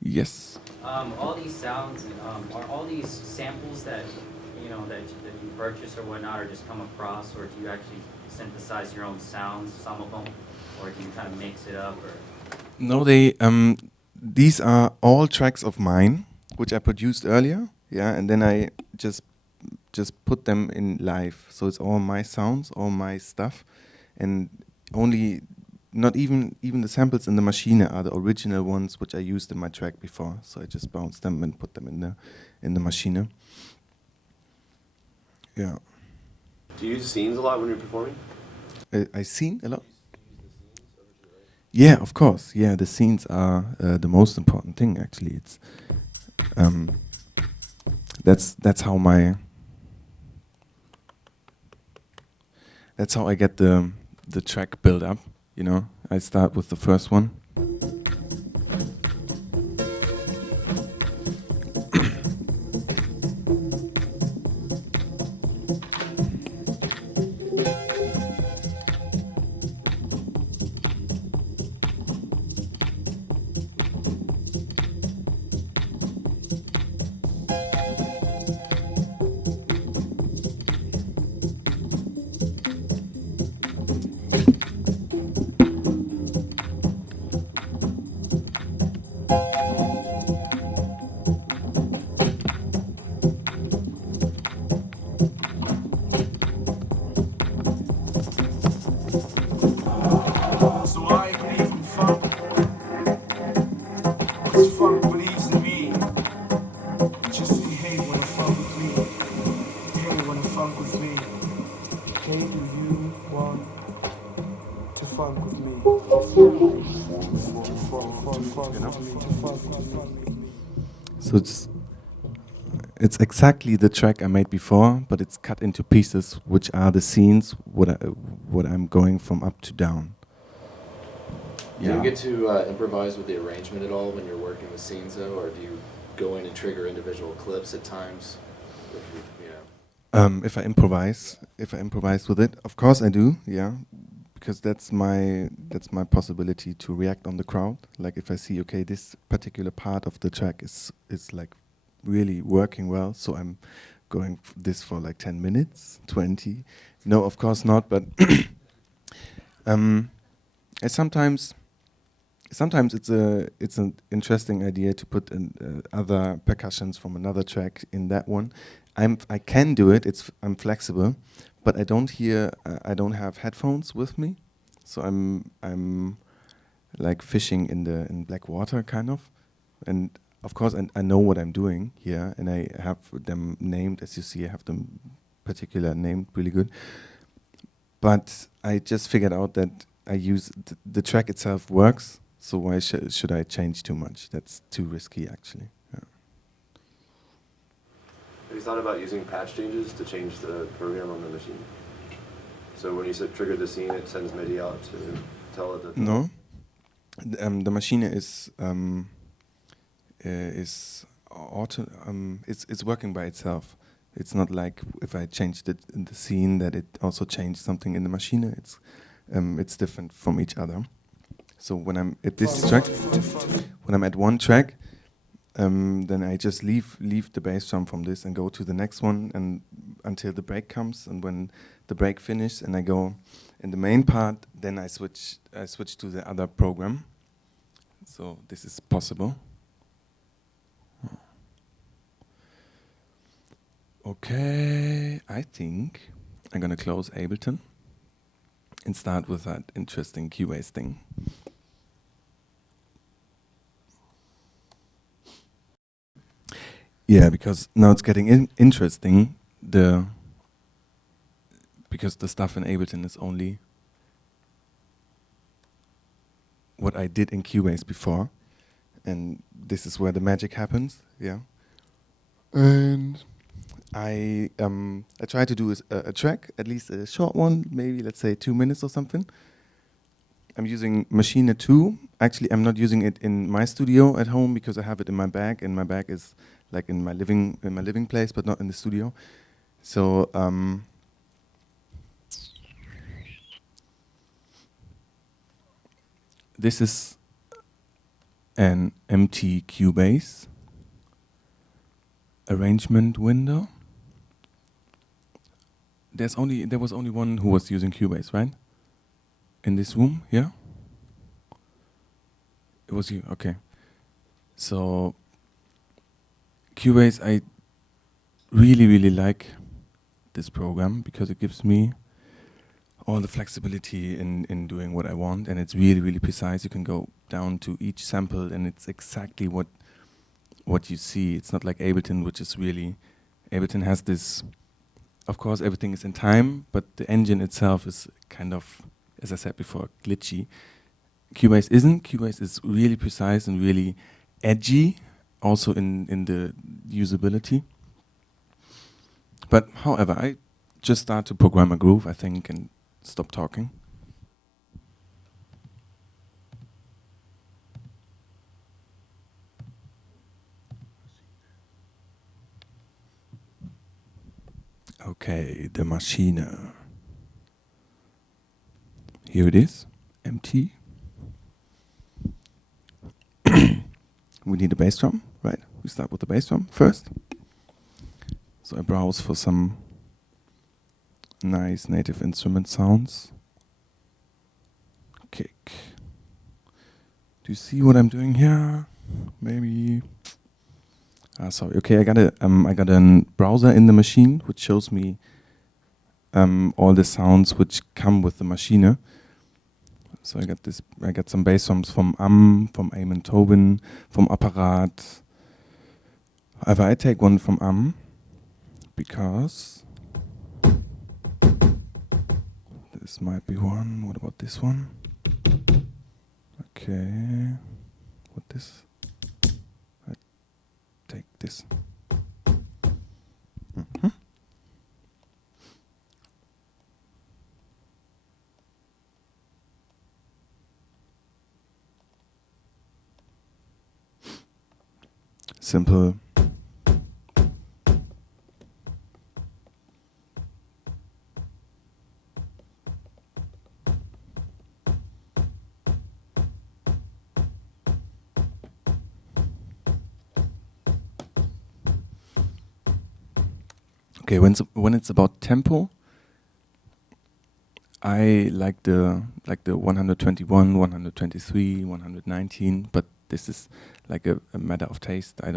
Yes. All these sounds, are all these samples that that you purchase or whatnot, or just come across, or do you actually synthesize your own sounds, some of them, or do you kind of mix it up, or? No, they these are all tracks of mine, which I produced earlier. Yeah, and then I just put them in live. So it's all my sounds, all my stuff, and only not even the samples in the machine are the original ones which I used in my track before. So I just bounced them and put them in the machine. Yeah, Do you use scenes a lot when you're performing? I seen a lot. Yeah, of course. Yeah, the scenes are the most important thing. Actually, it's um, that's how my that's how I get the track build up. You know, I start with the first one. So I believe in funk, 'cause funk believes in me. Just say hey wanna funk with me. Hey wanna funk with me. Hey, do you want to funk with me? You know, To funk with me. so it's exactly the track I made before, but it's cut into pieces, which are the scenes what I'm going from up to down. Do you get to improvise with the arrangement at all when you're working with scenes, though, or do you go in and trigger individual clips at times? If you know. If I improvise with it, of course I do. Yeah, because that's my possibility to react on the crowd. Like if I see, okay, this particular part of the track is like really working well, so I'm going this for like 10 minutes, 20. No, of course not. But I sometimes it's an interesting idea to put in other percussions from another track in that one. I can do it. I'm flexible, but I don't have headphones with me, so I'm like fishing in black water kind of, and of course I know what I'm doing here, and I have them named, as you see. I have them particular named really good, but I just figured out that I use the track itself works. So why should I change too much? That's too risky, actually. Yeah. Have you thought about using patch changes to change the program on the machine? So when you said trigger the scene, it sends MIDI out to tell it that. No, the machine is it's working by itself. It's not like if I changed it in the scene that it also changed something in the machine. It's different from each other. So when I'm at this track, when I'm at one track, then I just leave the bass drum from this and go to the next one, and until the break comes. And when the break finishes and I go in the main part, then I switch to the other program. So this is possible. Okay, I think I'm gonna close Ableton and start with that interesting Cubase thing. Yeah, because now it's getting interesting. Because the stuff in Ableton is only what I did in Cubase before, and this is where the magic happens. Yeah, and I try to do a track, at least a short one, maybe let's say 2 minutes or something. I'm using Machine 2. Actually, I'm not using it in my studio at home because I have it in my bag, and my bag is like in my living place, but not in the studio. So this is an empty Cubase arrangement window. There was only one who was using Cubase, right? In this room, yeah? It was you, okay. So Cubase, I really like this program because it gives me all the flexibility in doing what I want, and it's really precise. You can go down to each sample and it's exactly what you see. It's not like Ableton, which is really, Ableton has this, of course everything is in time, but the engine itself is kind of, as I said before, glitchy. Cubase isn't. Cubase is really precise and really edgy, also in the usability. But however, I just start to program a groove, I think, and stop talking. Okay, the machine. Here it is, empty. We need a bass drum, right? We start with the bass drum first. So I browse for some nice native instrument sounds. Kick. Do you see what I'm doing here? Maybe. Sorry. Okay, I got a browser in the machine which shows me all the sounds which come with the machine. So I got some bass drums from from Eamon Tobin, from Apparat. However, I take one from because this might be one. What about this one? Okay. What this? I take this. Mm-hmm. Simple. Okay, when it's about tempo, I like the 121, 123, 119, but this is like a matter of taste. I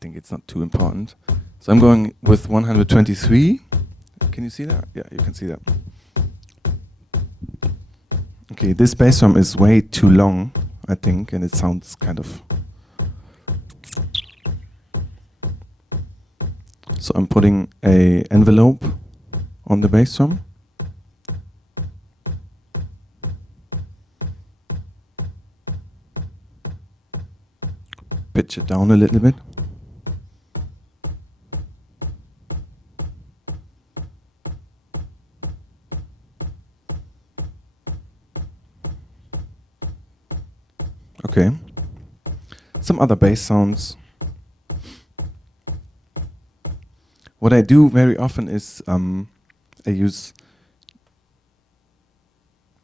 think it's not too important. So I'm going with 123. Can you see that? Yeah, you can see that. Okay, this bass drum is way too long, I think, and it sounds kind of. So I'm putting a envelope on the bass drum. Pitch it down a little bit. Okay. Some other bass sounds. What I do very often is I use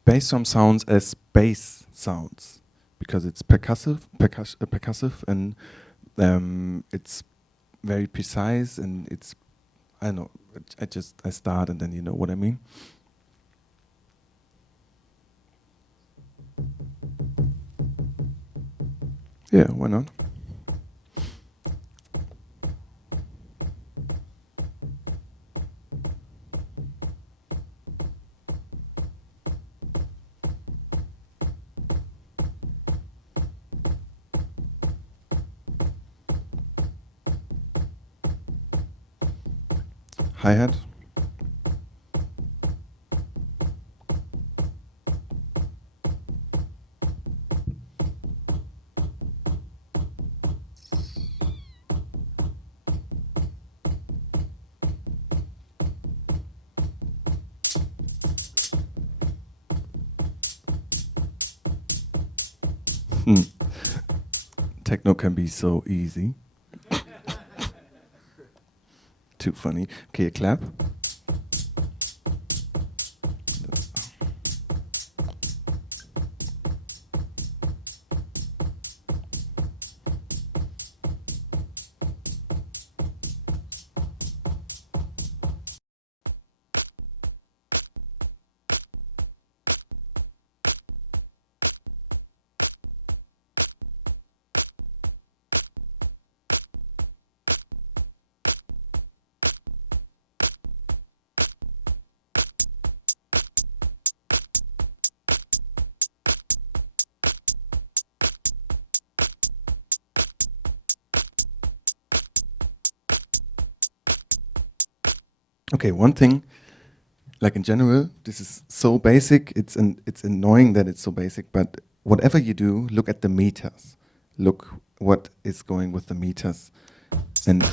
bass drum sounds as bass sounds because it's percussive, and it's very precise, and it's, I don't know, I start and then you know what I mean. Yeah, why not? Hi-hat. Techno can be so easy. Too funny. Okay, a clap. Okay, one thing, like in general, this is so basic. It's annoying that it's so basic. But whatever you do, look at the meters. Look what is going with the meters, and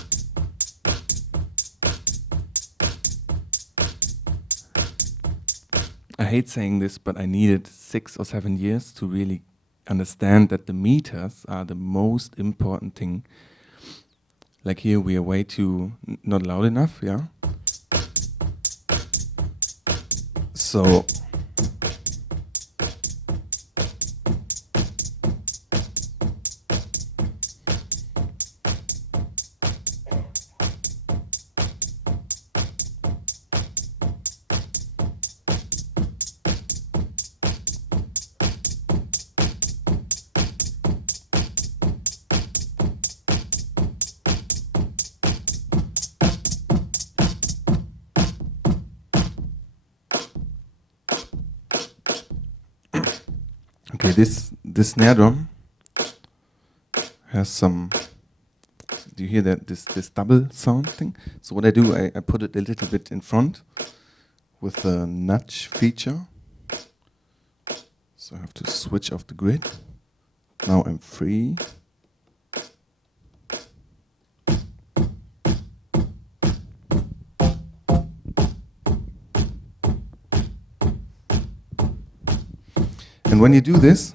I hate saying this, but I needed 6 or 7 years to really understand that the meters are the most important thing. Like here, we are way too not loud enough, yeah? So, okay, this snare drum has some. Do you hear that this double sound thing? So what I do, I put it a little bit in front with the nudge feature. So I have to switch off the grid. Now I'm free. And when you do this,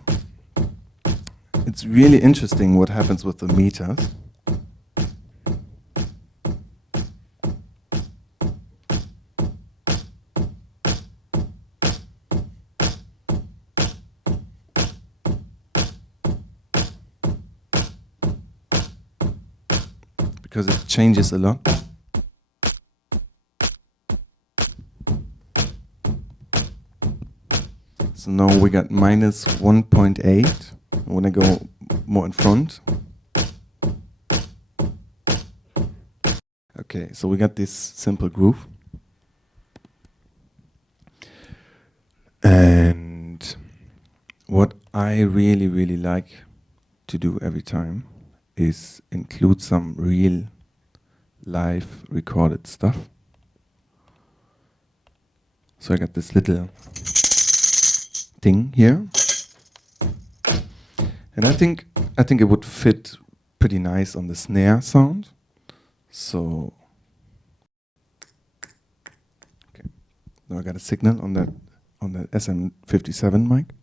it's really interesting what happens with the meters. Because it changes a lot. So now we got minus 1.8. When I go more in front. Okay, so we got this simple groove. And what I really, really like to do every time is include some real live recorded stuff. So I got this little thing here. And I think it would fit pretty nice on the snare sound. So okay. Now I got a signal on that SM57 mic.